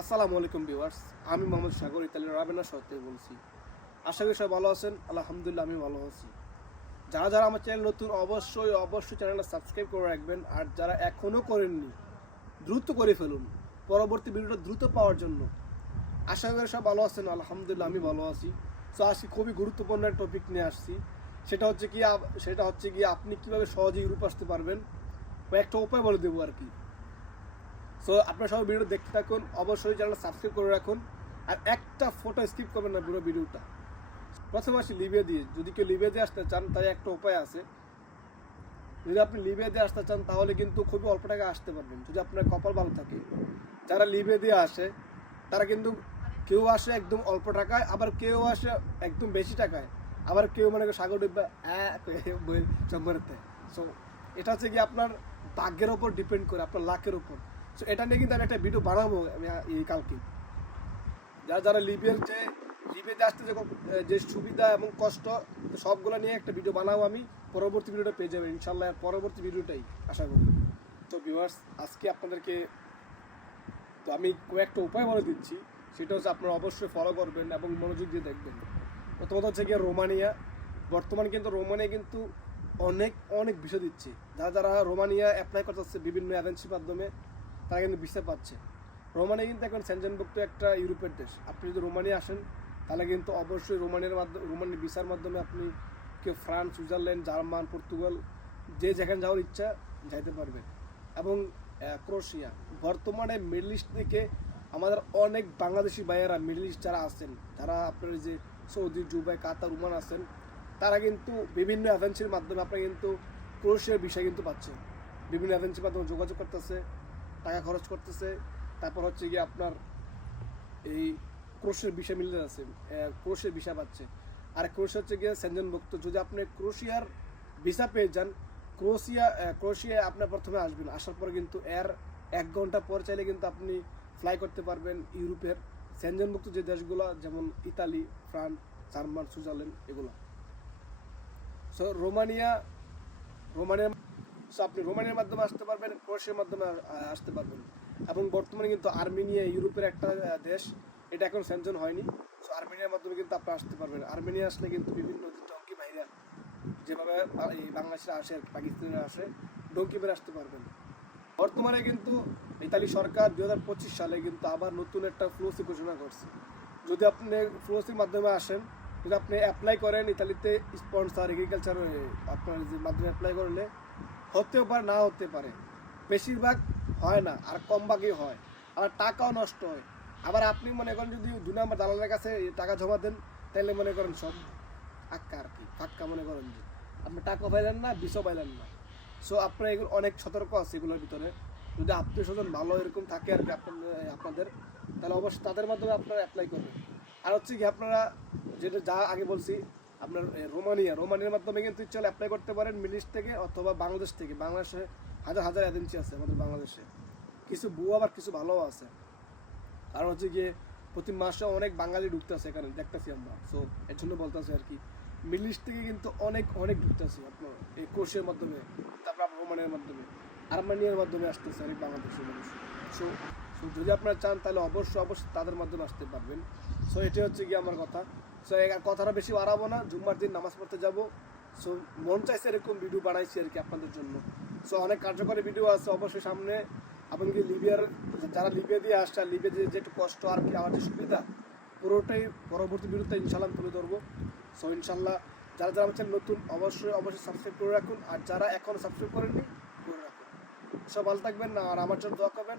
আসসালামু আলাইকুম ভিউয়ার্স, আমি মোহাম্মদ সাগর, ইতালির রাবেনা শহর থেকে বলছি। আশা করি সবাই ভালো আছেন, আলহামদুলিল্লাহ আমি ভালো আছি। যারা যারা আমার চ্যানেল নতুন, অবশ্যই অবশ্যই চ্যানেলটা সাবস্ক্রাইব করে রাখবেন, আর যারা এখনও করেননি, দ্রুত করে ফেলুন। পরবর্তী ভিডিওটা দ্রুত পাওয়ার জন্য। আশা করি সব ভালো আছেন, আলহামদুলিল্লাহ আমি ভালো আছি। তো আজকে খুবই গুরুত্বপূর্ণ একটা টপিক নিয়ে আসছি। সেটা হচ্ছে কি সেটা হচ্ছে কি, আপনি কীভাবে সহজে ইউরোপ আসতে পারবেন? বা একটা উপায় বলে দেবো আর কি। সো আপনারা সবাই ভিডিও দেখতে থাকুন। অবশ্যই চ্যানেলটা সাবস্ক্রাইব করে রাখুন। আর একটা ফটো স্কিপ করবেন না পুরো ভিডিওটা। প্রথমে আসি লিবিয়া দিয়ে যদি কেউ লিবিয়া দিয়ে আসতে চান তাই একটা উপায় আছে। যদি আপনি লিবিয়া দিয়ে আসতে চান, তাহলে কিন্তু খুবই অল্প টাকা আসতে পারবেন। যদি আপনার কপাল ভালো থাকে। যারা লিবিয়া দিয়ে আসে, তারা কিন্তু কেউ আসে একদম অল্প টাকায়, আবার কেউ আসে একদম বেশি টাকায়। আবার কেউ মানে সাগর ডিব্বা সম্মানিত সো এটা হচ্ছে কি আপনার ভাগ্যের ওপর ডিপেন্ড করে, আপনার লাখের ওপর সো এটা নিয়ে কিন্তু আমি একটা ভিডিও বানাবো আমি এই কালকে। যারা যারা লিবিয়ার যে লিবিয়াতে আসতে যে যে সুবিধা এবং কষ্ট সবগুলো নিয়ে একটা ভিডিও বানাবো আমি। পরবর্তী ভিডিওটা পেয়ে যাবেন ইনশাল্লাহ পরবর্তী ভিডিওটাই আশা করি। তো ভিউয়ার্স আজকে আপনাদেরকে তো আমি কয়েকটা উপায় বলে দিচ্ছি। সেটা হচ্ছে আপনারা অবশ্যই ফলো করবেন এবং মনোযোগ দিয়ে দেখবেন। প্রথমত হচ্ছে গিয়ে রোমানিয়া। বর্তমানে কিন্তু রোমানিয়া কিন্তু অনেক অনেক বিষয় দিচ্ছে। যারা যারা রোমানিয়া অ্যাপ্লাই করতেছে বিভিন্ন এজেন্সির মাধ্যমে তারা কিন্তু ভিসা পাচ্ছে। রোমানিয়া কিন্তু এখন সেনজনভুক্ত একটা ইউরোপের দেশ। আপনি যদি রোমানিয়া আসেন, তাহলে কিন্তু অবশ্যই রোমানিয়ার মাধ্যমে রোমানিয়ার ভিসার মাধ্যমে আপনি কেউ ফ্রান্স, সুইজারল্যান্ড, জার্মান, পর্তুগাল, যে যেখানে যাওয়ার ইচ্ছা যাইতে পারবেন। এবং ক্রোশিয়া। বর্তমানে মিডল ইস্ট থেকে আমাদের অনেক বাংলাদেশি ভাইয়েরা মিডল ইস্ট যারা আছেন, যারা আপনার যে সৌদি জুবাই কাতার উমান আছেন, তারা কিন্তু বিভিন্ন এজেন্সির মাধ্যমে আপনার কিন্তু ক্রোশিয়ার বিষয় কিন্তু পাচ্ছেন। বিভিন্ন এজেন্সির মাধ্যমে যোগাযোগ করতেছে। টাকা খরচ করতেছে। তারপর হচ্ছে গিয়ে আপনার এই ক্রোশের বিষয় মিলে আছে ক্রোশের বিষয় পাচ্ছে। আর ক্রোশিয়া হচ্ছে গিয়ে সেনজনভুক্ত যদি আপনি ক্রোশিয়ার ভিসা পেয়ে যান ক্রোশিয়া আহ, ক্রোশিয়ায় আপনার প্রথমে আসবেন। আসার পর কিন্তু এর এক ঘণ্টা পর চাইলে কিন্তু আপনি ফ্লাই করতে পারবেন ইউরোপের সেনজনভুক্ত যে দেশগুলো যেমন ইতালি ফ্রান্স জার্মান সুইজারল্যান্ড এগুলো। সো রোমানিয়া রোমানিয়া সো আপনি রোমানের মাধ্যমে আসতে পারবেন, ক্রোয়েশিয়ার মাধ্যমে আসতে পারবেন। এবং বর্তমানে কিন্তু আর্মেনিয়া ইউরোপের একটা দেশ। এটা এখন স্যাংশন হয়নি। সো আর্মেনিয়ার মাধ্যমে কিন্তু আপনি আসতে পারবেন। আর্মেনিয়া আসলে কিন্তু বিভিন্ন ডঙ্কি ভাইরা, যেভাবে বাংলাদেশে আসে পাকিস্তানে আসে, ডঙ্কি বের আসতে পারবেন। বর্তমানে কিন্তু ইতালি সরকার দুই হাজার পঁচিশ সালে কিন্তু আবার নতুন একটা ফ্লোসি ঘোষণা করছে। যদি আপনি ফ্লোসির মাধ্যমে আসেন, যদি আপনি অ্যাপ্লাই করেন ইতালিতে, স্পন্সার এগ্রিকালচার আপনার যে মাধ্যমে অ্যাপ্লাই করলে হতেও পারে না হতে পারে। বেশিরভাগ হয় না, আর কম ভাগই হয়। আর টাকাও নষ্ট হয়। আবার আপনি মনে করেন যদি দু নম্বর দালালের কাছে টাকা জমা দেন, তাহলে মনে করেন সব ফাক্কা আর কি ফাক্কা মনে করেন যে। আপনি টাকা পাইলেন না, বিষও পাইলেন না। সো আপনার এগুলো অনেক সতর্ক আছে এগুলোর ভিতরে। যদি আত্মীয় স্বজন ভালো এরকম থাকে আর কি আপনাদের তাহলে অবশ্যই তাদের মাধ্যমে আপনারা অ্যাপ্লাই করবেন। আর হচ্ছে কি আপনারা যেটা যা আগে বলছি আপনার রোমানিয়া। রোমানিয়ার মাধ্যমে কিন্তু ইচ্ছা হলে অ্যাপ্লাই করতে পারেন মিডিস থেকে অথবা বাংলাদেশ থেকে। বাংলাদেশে হাজার হাজার এজেন্সি আছে আমাদের বাংলাদেশে। কিছু ভুয়া আবার কিছু ভালোও আছে। কারণ হচ্ছে গিয়ে প্রতি মাসে অনেক বাঙালি ঢুকতেছে এখানে, দেখতেছি আমরা। সো এর জন্য বলতেছি আর কি ইস্ট থেকে কিন্তু অনেক অনেক ঢুকতেছে আপনার, এই কোর্সের মাধ্যমে, তারপর রোমানের মাধ্যমে। আর্মানিয়ার মাধ্যমে আসতেছে অনেক বাংলাদেশের মানুষ। সো সো যদি আপনারা চান, তাহলে অবশ্যই অবশ্যই তাদের মাধ্যমে আসতে পারবেন। সো এটাই হচ্ছে গিয়ে আমার কথা। সো কথাটা বেশি বাড়াবো না, জুম্মার দিন নামাজ পড়তে যাব। সো মন চাইছে এরকম ভিডিও বানাইছি আর কি আপনাদের জন্য। সো অনেক কার্যকরী ভিডিও আছে অবশ্যই সামনে। এমনকি লিবিয়ার, যারা লিবিয়া দিয়ে আসছে আর লিবিয়া দিয়ে যে একটু কষ্ট আর কি, আমার যে সুবিধা, পুরোটাই পরবর্তী ভিডিওতে ইনশাল্লাহ তুলে ধরবো। সো ইনশাল্লাহ যারা যারা আমার নতুন, অবশ্যই অবশ্যই সাবস্ক্রাইব করে রাখুন। আর যারা এখনও সাবস্ক্রাইব করেননি, করে রাখুন। সব ভালো থাকবেন আর আমার জন্য দোয়া করবেন।